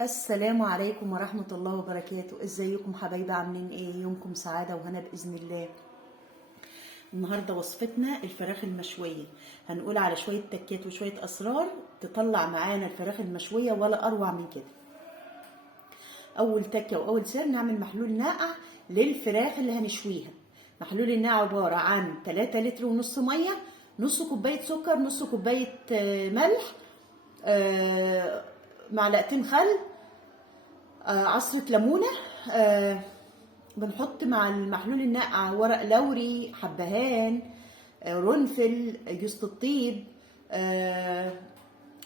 السلام عليكم ورحمة الله وبركاته. ازيكم حبايبي؟ عاملين ايه؟ يومكم سعادة وهنا بإذن الله. النهاردة وصفتنا الفراخ المشوية. هنقول على شوية تكات وشوية أسرار تطلع معانا الفراخ المشوية ولا أروع من كده. أول تكة وأول سر نعمل محلول ناقع للفراخ اللي هنشويها. محلول الناقع عبارة عن 3 لتر ونص مية، نص كوباية سكر، نص كوباية ملح، معلقتين خل، عصرة ليمونة. بنحط مع المحلول الناقع ورق لوري، حبهان، رنفل، جوز الطيب،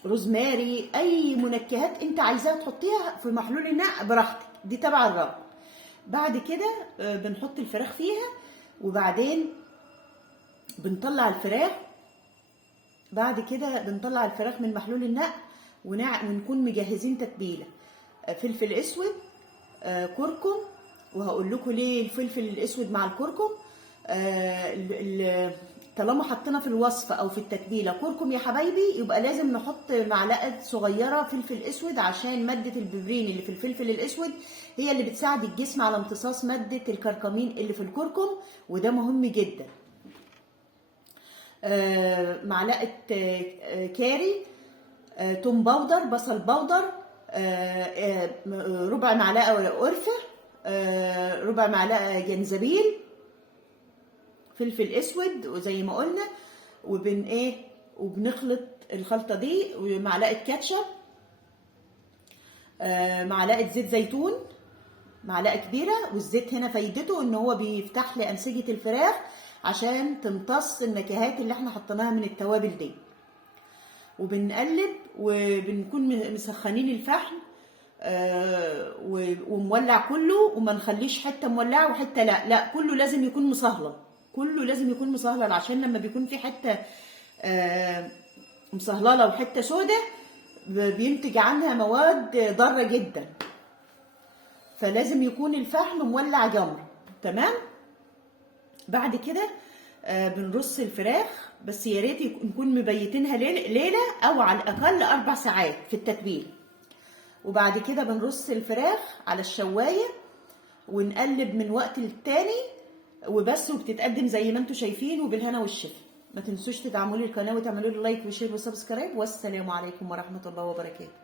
روزماري، اي منكهات انت عايزاها تحطيها في محلول الناقع براحتك، دي تبع الرغبة. بعد كده بنحط الفراخ فيها، وبعدين بنطلع الفراخ. بعد كده بنطلع الفراخ من محلول الناقع ونكون مجهزين تتبيله: فلفل اسود، كركم. وهقول لكم ليه الفلفل الاسود مع الكركم. طالما حطينا في الوصفه او في التتبيله كركم يا حبايبي، يبقى لازم نحط معلقه صغيره فلفل اسود، عشان ماده الببرين اللي في الفلفل الاسود هي اللي بتساعد الجسم على امتصاص ماده الكركمين اللي في الكركم، وده مهم جدا. معلقه كاري، توم باودر، بصل باودر، ربع معلقه قرفه، ربع معلقه جنزبيل، فلفل اسود وزي ما قلنا. وبنخلط الخلطه دي، ومعلقه كاتشب، معلقه زيت زيتون، معلقه كبيره. والزيت هنا فايدته ان هو بيفتح لي انسجه الفراخ عشان تمتص النكهات اللي احنا حطيناها من التوابل دي. وبنقلب وبنكون مسخنين الفحم ومولع كله، وما نخليش حته مولعه وحته لا كله لازم يكون مصهلل، كله لازم يكون مصهلل، عشان لما بيكون في حته مصهلله وحته سودة بينتج عنها مواد ضاره جدا، فلازم يكون الفحم مولع جمر. تمام. بعد كده بنرص الفراخ، بس يا ريت نكون مبيتينها ليله او على الاقل 4 ساعات في التتبيل. وبعد كده بنرص الفراخ على الشوايه ونقلب من وقت للتاني وبس، وبتتقدم زي ما انتم شايفين، وبالهنا والشفا. ما تنسوش تدعموا لي القناه وتعملوا لي لايك وشير وسبسكرايب، والسلام عليكم ورحمه الله وبركاته.